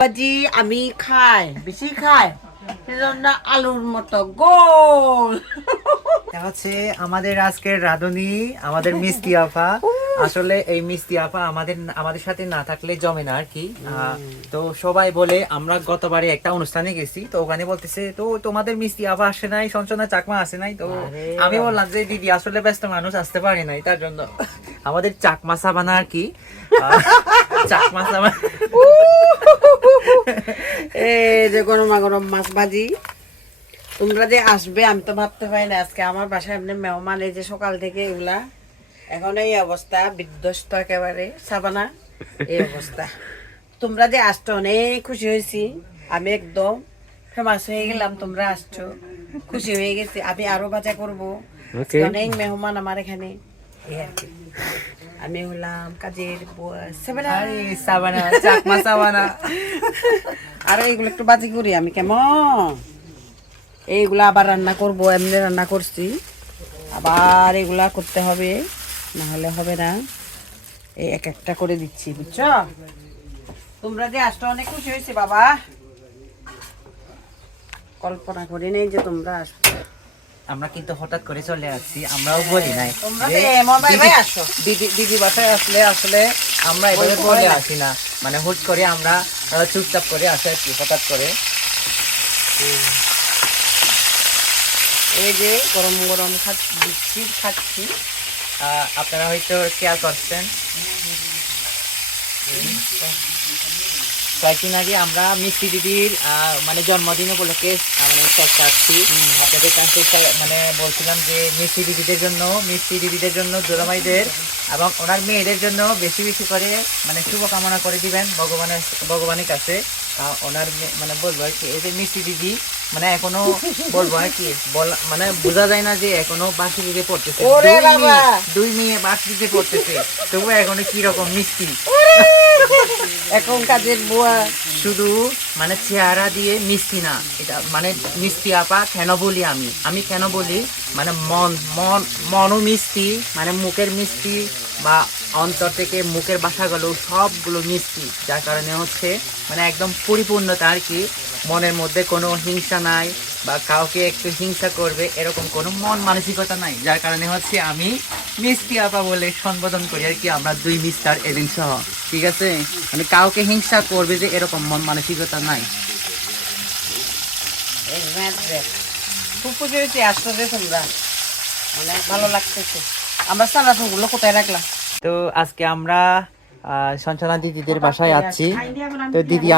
ভাজি আমি খাই, বেশি খাই, সেজন্য আলুর মতো গোল। হচ্ছে আমাদের আজকের রাঁধুনি, আমাদের মিষ্টি আপা। আসলে এই মিষ্টি আপা আমাদের সাথে না থাকলে জমে না আর কি। তো সবাই বলে, আমরা গতবারে একটা অনুষ্ঠানে গেছি, তো ওখানে বলতেছে তো তোমাদের মিষ্টি আপা আসে নাই, সঞ্চনা চাকমা আসে নাই। তো আমি বললাম যে দিদি আসলে ব্যস্ত মানুষ, আসতে পারে নাই, তার জন্য আমাদের চাকমা সাবানা আর কি। চাকমা সাবানা এই যে গরমা গরম মাছ ভাজি, তোমরা যে আসবে আমি তো ভাবতে পারি না। আজকে আমার বাসায় এমনি মেহমান, এই যে সকাল থেকে এগুলা, এখন এই অবস্থা, বিধ্বস্ত একেবারে সাবানা, এই অবস্থা। তোমরা যে আসছো অনেক খুশি হয়েছি, আমি একদম ফেমাস হয়ে গেলাম। তোমরা আসছো, খুশি হয়ে গেছি। আমি আরো বাজা করবো, অনেক মেহমান আমার এখানে, এই আর কি। আমি হলাম কাজের সাবানা, চাকমা সাবানা। আর এইগুলো একটু বাজি করি আমি, কেমন এইগুলা আবার রান্না করব। এমনি রান্না করছি, আবার এগুলা করতে হবে, না হলে হবে না। এই এক একটা করে দিচ্ছি, বুঝছো? তোমরা যে আসতে অনেক খুশি হয়েছে বাবা, কল্পনা করি নেই যে তোমরা আসবে। আমরা কিন্তু হঠাৎ করে চলে আসছি, আমরাও বলি নাই তোমরা যে তো এমন ভাবে আসো। দিদি বাসায় আসলে আসলে আমরা এভাবে বলে আসি না, মানে হুট করে আমরা চুপচাপ করে আসি আর কি, হঠাৎ করে। এই যে গরম গরম খাচ্ছি। আপনারা হয়তো খেয়াল করছেন, কয়েকদিন আগে আমরা মিষ্টি দিদির মানে জন্মদিন উপলক্ষে মানে কেক কাটছি। আপনাদের কাছে মানে বলছিলাম যে মিষ্টি দিদিদের জন্য দুলাভাইদের এবং ওনার মেয়েদের জন্য বেশি বেশি করে মানে শুভকামনা করে দিবেন ভগবানের কাছে। ওনার মানে বলবো আর কি, এই যে মিষ্টি দিদি মানে এখনো বলবো আর কি, মানে বোঝা যায় না যে এখনো বাসি দিতে পড়তেছে, দুই মেয়ে বাসি দিতে পড়তেছে, তবু এখনো কি রকম মিষ্টি। এখন কাজের বুয়া শুধু মানে চেহারা দিয়ে মিষ্টি না, এটা মানে মিষ্টি আপা কেন বলি আমি কেন বলি, মানে মনও মিষ্টি, মানে মুখের মিষ্টি বা অন্তর থেকে মুখের ভাষাগুলো সবগুলো মিষ্টি, যার কারণে হচ্ছে মানে একদম পরিপূর্ণতা আর কি। মনের মধ্যে কোনো হিংসা নাই বা কাউকে একটু হিংসা করবে এরকম কোনো মন মানসিকতা নাই, যার কারণে হচ্ছে আমি মিষ্টি আপা বলে সম্বোধন করি আর কি, আমরা দুই মিস্টার এজেন্ট সহ, ঠিক আছে? মানে কাউকে হিংসা করবে যে এরকম মন মানসিকতা নাই। খুব খুশি হয়েছি আসতে তোমরা, অনেক ভালো লাগতেছে। আমরা সালাদগুলো কোথায় রাখলাম? তো আজকে আমরা সঞ্চনা দিদিদের বাসায় আছি। তো দিদি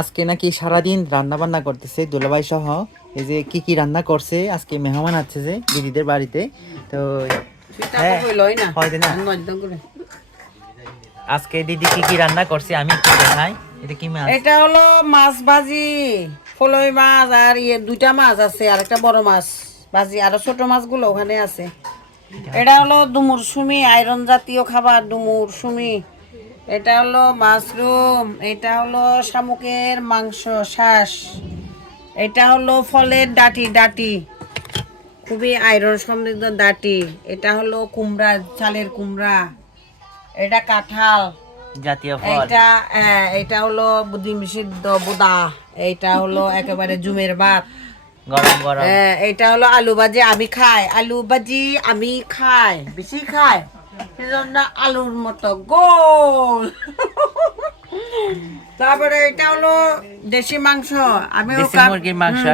আজকে নাকি সারাদিন রান্না বান্না করতেছে দুলাভাই সহ। এই যে কি রান্না করছে, আজকে মেহমান আছে যে দিদিদের বাড়িতে। তো আজকে দিদি কি রান্না করছে আমি একটু দেখাই। এটা কি মাছ? এটা হলো মাছ ভাজি, ফলই মাছ, আর দুইটা মাছ আছে, আর একটা বড় মাছ ভাজি, আর ছোট মাছগুলো ওখানে আছে। এটা হলো ডুমুর সুমি, আয়রন জাতীয় খাবার, ডুমুর সুমি। এটা হলো মাশরুম, এটা হলো শামুকের মাংস শ্বাস, এটা হলো ফলের ডাটি, খুবই আয়রন সমৃদ্ধ ডাটি। এটা হলো কুমড়া, চালের কুমড়া, এটা কাঁঠাল জাতীয় ফল, এটা হলো ডিম সিদ্ধ বোদা, এটা হলো একেবারে জুমের ভাত গরম গরম। এটা হলো আলু ভাজি আমি খাই, বেশি খাই, সেজন্য আলুর মতো গোল। তারপরে এটা হলো দেশি মাংস, আমি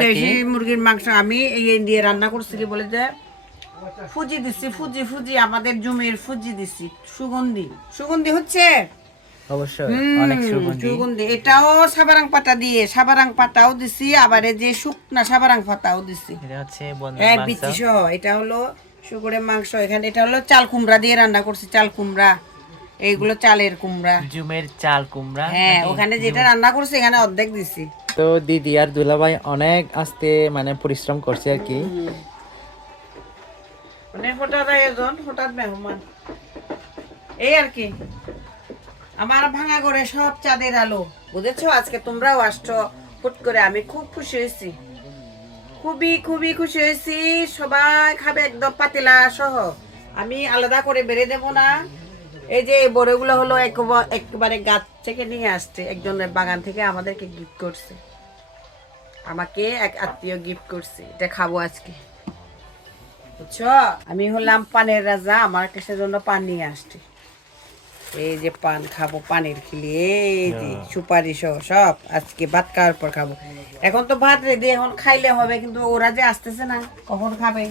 দেশি মুরগির মাংস আমি এই দিয়ে রান্না করছিলি বলে যে ফুজি দিচ্ছি, ফুজি আমাদের জমির ফুজি দিচ্ছি, সুগন্ধি হচ্ছে অবশ্যই অনেক সুগন্ধি। এটাও সাবারাং পাতাও দিছি, আবার এই যে শুকনা সাবারাং পাতাও দিছি, এটা হচ্ছে বন্ধুর মাংস। এটা হলো শুকুরের মাংস। এখানে এটা হলো চাল কুমড়া দিয়ে রান্না করছি, চাল কুমড়া, এইগুলো চালের কুমড়া, জুমের চাল কুমড়া। হ্যাঁ, ওখানে যেটা রান্না করছি এখানে অর্ধেক দিছি। তো দিদি আর দুলাভাই অনেক আস্তে মানে পরিশ্রম করছে আর কি। মানে হঠাৎ আয়োজন, হঠাৎ মেহমান, এই আর কি। আমার ভাঙা করে সব চাঁদের আলো, বুঝেছো? আজকে তোমরাও আসছো হুট করে, আমি খুব খুশি হয়েছি, খুবই খুশি হয়েছি। সবাই খাবে একদম পাতিলা সহ, আমি আলাদা করে বেড়ে দেবো না, এই যে এই বড়গুলো হলো একেবারে গাছ থেকে নিয়ে আসছে, একজনের বাগান থেকে আমাদেরকে গিফট করছে, আমাকে এক আত্মীয় গিফট করছে, এটা খাবো আজকে, বুঝছো? আমি হলাম পানের রাজা, আমার কাছে জন্য পান নিয়ে আসছে। এই যে পান খাবো, পানের খিলি, এই যে সুপারি সহ সব আজকে ভাত খাওয়ার পর খাবো। এখন তো ভাত রেডি, এখন খাইলে হবে, কিন্তু ওরা যে আসতেছে না, কখন খাবে?